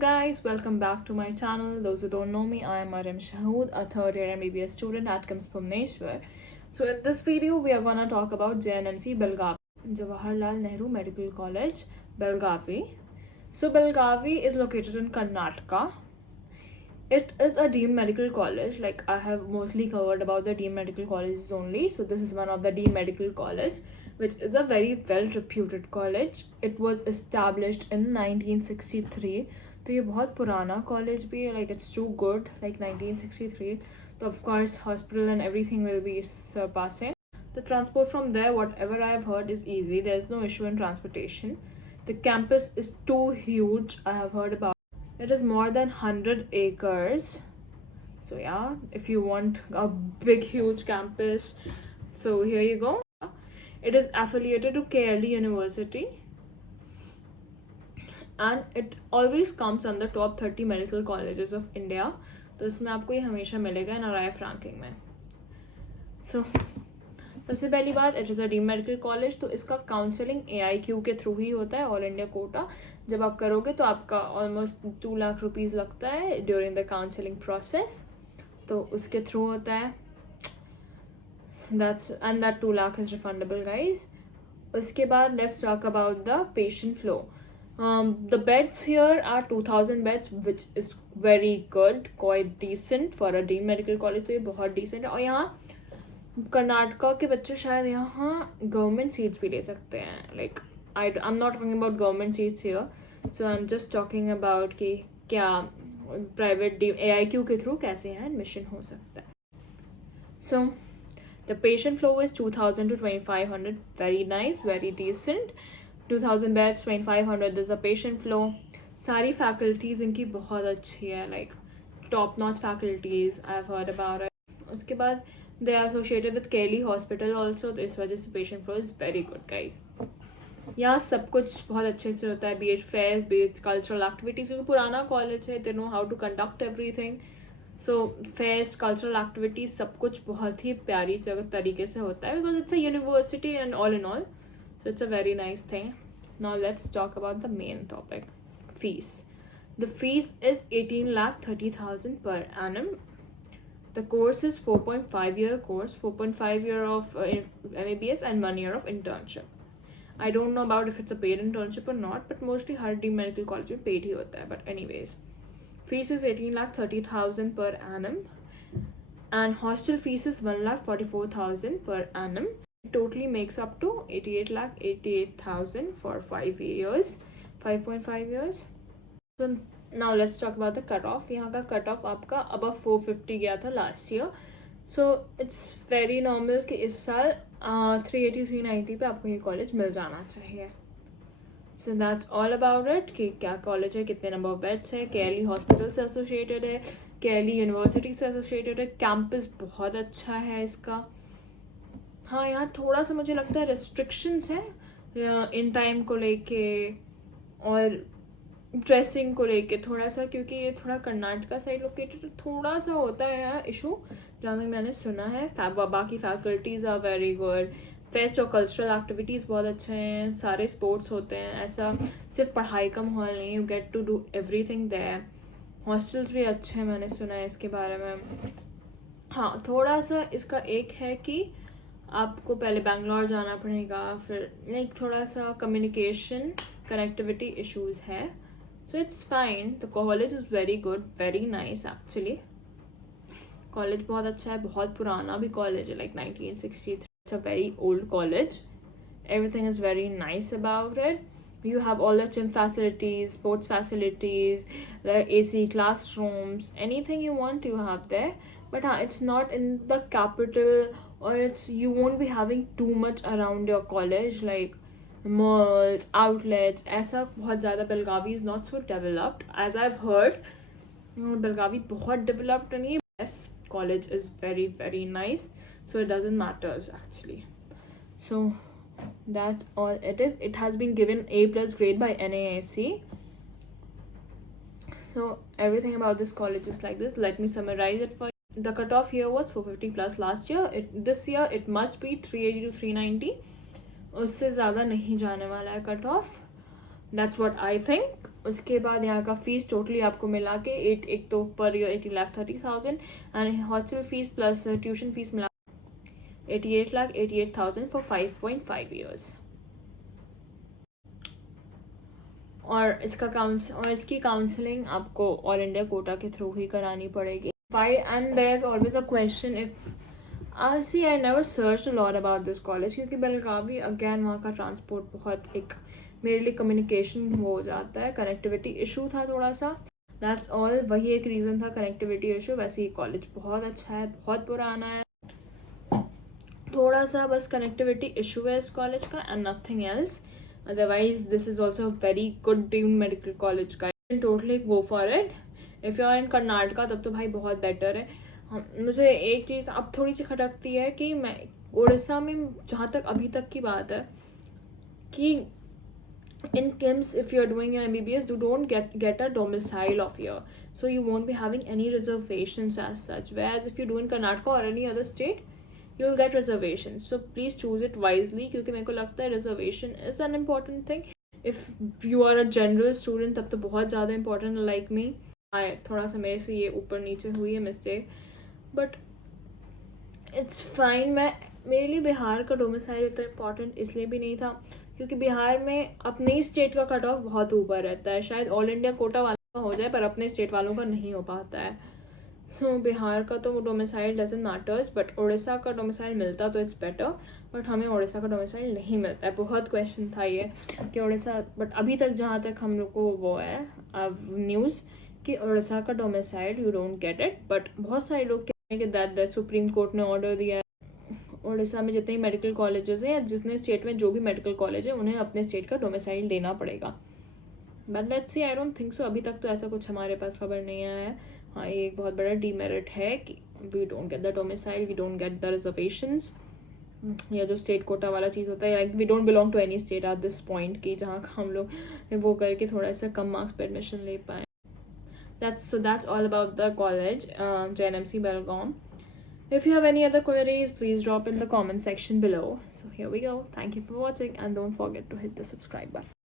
guys, welcome back to my channel. Those who don't know me, I am Mariam Shahood, a third year MBBS student at KIMS Bhubaneswar. So in this video, we are gonna talk about JNMC Belgavi, Jawaharlal Nehru Medical College, Belgavi. So Belgavi is located in Karnataka. It is a deemed medical college. Like I have mostly covered about the deemed medical colleges only. So this is one of the deemed medical college, which is a very well reputed college. It was established in 1963. तो ये बहुत पुराना college भी है. Like it's too good. Like 1963. So of course hospital and everything will be surpassing. The transport from there, whatever I have heard, is easy. There's no issue in transportation. The campus is too huge. I have heard about. It is more than 100 acres. So yeah, if you want a big huge campus, so here you go. It is affiliated to KLE University and it always comes on the top 30 medical colleges of India. तो इसमें आपको ये हमेशा मिलेगा इन RIF ranking में. So सबसे पहली बात, it is a deemed medical college. तो इसका काउंसलिंग AIQ के थ्रू ही होता है, ऑल इंडिया कोटा. जब आप करोगे तो आपका ऑलमोस्ट 2 लाख रुपीज़ लगता है ड्यूरिंग द काउंसलिंग प्रोसेस. तो उसके थ्रू होता है. That 2 lakh is refundable, guys. उसके बाद let's talk about the patient flow. The beds here are 2000 beds, which is very good, quite decent for a deemed medical college. तो ये बहुत decent है. और यहाँ कर्नाटका के बच्चे शायद यहाँ गवर्नमेंट सीट्स भी ले सकते हैं. Like I am not talking about government seats here, so I am just talking about कि क्या प्राइवेट AIQ के थ्रू कैसे यहाँ एडमिशन हो सकता है. So the patient flow is 2000 to 2500. Very nice, very decent. 2000 beds, 2500 is a patient flow. सारी faculties इनकी बहुत अच्छी है, like top notch faculties I have heard about it. उसके बाद they are associated with KLE hospital also, तो इस वजह से patient flow is very good, guys. यहाँ सब कुछ बहुत अच्छे से होता है, be it fairs, be it cultural activities. क्योंकि पुराना कॉलेज है, they know how to conduct everything. So fairs, cultural activities, सब कुछ बहुत ही प्यारी तरीके से होता है, because it's a university and all in all. So it's a very nice thing. Now let's talk about the main topic, fees. The fees is 18,30,000 per annum. The course is 4.5 year course, 4.5 year of MABS and 1 year of internship. I don't know about if it's a paid internship or not, but mostly her deemed medical college में paid ही होता है. But anyways, fees is 18,30,000 per annum and hostel fees is 1,44,000 per annum. It totally makes up to 88,88,000 for 5 years, 5.5 years. So now let's talk about the cut off. यहाँ का cut off आपका above 450 गया था last year. So it's very normal कि इस साल 380-390 पे आपको ये कॉलेज मिल जाना चाहिए. So that's all about it कि क्या कॉलेज है, कितने नंबर ऑफ बेड्स है, KLE हॉस्पिटल से एसोसिएटेड है, KLE यूनिवर्सिटी से एसोसिएटेड है. कैंपस बहुत अच्छा है इसका. हाँ, यहाँ थोड़ा सा मुझे लगता है रेस्ट्रिक्शंस है इन टाइम को लेके और ड्रेसिंग को लेके थोड़ा सा, क्योंकि ये थोड़ा कर्नाटका साइड लोकेटेड थोड़ा सा होता है यहाँ इशू, जहाँ तक मैंने सुना है. बाकी faculties are very good. Fest और कल्चरल एक्टिविटीज़ बहुत अच्छे हैं, सारे स्पोर्ट्स होते हैं. ऐसा सिर्फ पढ़ाई का माहौल नहीं, you get to do everything there. Hostels भी अच्छे हैं, मैंने सुना है इसके बारे में. हाँ, थोड़ा सा इसका एक है कि आपको पहले बैंगलोर जाना पड़ेगा, फिर लाइक थोड़ा सा कम्युनिकेशन कनेक्टिविटी इश्यूज़ है. So it's fine. The college is very good, very nice actually. College बहुत अच्छा है, बहुत पुराना भी college है, like 1963. It's a very old college. Everything is very nice about it. You have all the gym facilities, sports facilities, the AC classrooms, anything you want you have there. But it's not in the capital, or you won't be having too much around your college, like malls, outlets. ऐसा बहुत ज़्यादा Belagavi is not so developed as I've heard. Belagavi बहुत developed नहीं है. Yes, college is very very nice, so it doesn't matter actually. So that's all it is. It has been given A+ grade by NAAC. So everything about this college is like this. Let me summarize it for you. The cutoff here was 450 plus last year. This year it must be 380 to 390. उससे ज़्यादा नहीं जाने वाला है cut off. That's what I think. उसके बाद यहाँ का फीस टोटली आपको मिला के एक तो per year 80,30,000 and hostel fees plus tuition fees मिला 88,88,000 फॉर 5.5 ईयर्स। और इसकी काउंसलिंग आपको ऑल इंडिया कोटा के थ्रू ही करानी पड़ेगी। And there is always a question if I never search a lot about this college, क्योंकि बेलगावी अगैन वहाँ का ट्रांसपोर्ट बहुत एक मेरे लिए कम्युनिकेशन हो जाता है, कनेक्टिविटी इशू था थोड़ा सा, दैट्स ऑल, वही एक रीज़न था, कनेक्टिविटी इशू। वैसे ही कॉलेज बहुत अच्छा है, बहुत पुराना है, थोड़ा सा बस कनेक्टिविटी इशू है इस कॉलेज का and nothing else. Otherwise this is also very good deemed medical college का, totally go for it. If you are in Karnataka तब तो भाई बहुत बेटर है। मुझे एक चीज़ अब थोड़ी सी खटकती है कि मैं उड़ीसा में, जहाँ तक अभी तक की बात है कि in KIMS, if you're doing your MBBS, you don't get a domicile of here, so you won't be having any reservations as such. Whereas if you do in Karnataka or any other state, you'll get reservations. So please choose it wisely, क्योंकि मेरे को लगता है reservation is an important thing. If you are a general student, तब तो बहुत ज़्यादा important है, like me. थोड़ा सा मेरे से ये ऊपर नीचे हुई है मिस्टेक, बट इट्स फाइन। मेरे लिए बिहार का डोमिसाइल उतना इम्पॉर्टेंट इसलिए भी नहीं था क्योंकि बिहार में अपने ही स्टेट का कट ऑफ बहुत ऊपर रहता है। शायद ऑल इंडिया कोटा वालों का हो जाए पर अपने स्टेट वालों का नहीं हो पाता है। सो बिहार का तो domicile doesn't matters, but Orissa का डोमिसाइल मिलता तो इट्स बेटर, बट हमें उड़ीसा का डोमिसाइल नहीं मिलता है। बहुत क्वेश्चन था ये कि उड़ीसा, बट अभी तक जहाँ तक हम लोग को वो है न्यूज़ कि उड़ीसा का domicile you don't get it, but बहुत सारे लोग कहते हैं कि दैट सुप्रीम कोर्ट ने ऑर्डर दिया है उड़ीसा में जितने मेडिकल कॉलेजेस हैं या जितने स्टेट में जो भी मेडिकल कॉलेज है उन्हें अपने स्टेट का डोमिसाइल देना पड़ेगा। But let's see, I don't think so, अभी तक तो ऐसा कुछ हमारे पास खबर नहीं आया है। हाँ, ये एक बहुत बड़ा डीमेरिट है कि we don't get the domicile, we don't get the reservations, या जो स्टेट कोटा वाला चीज़ होता है, like we don't belong to any state at this point कि जहाँ हम लोग वो करके थोड़ा सा कम मार्क्स पर एडमिशन ले पाएँ। That's all about the college, JNMC Belgaum. If you have any other queries, please drop in the comment section below. So here we go. Thank you for watching and don't forget to hit the subscribe button.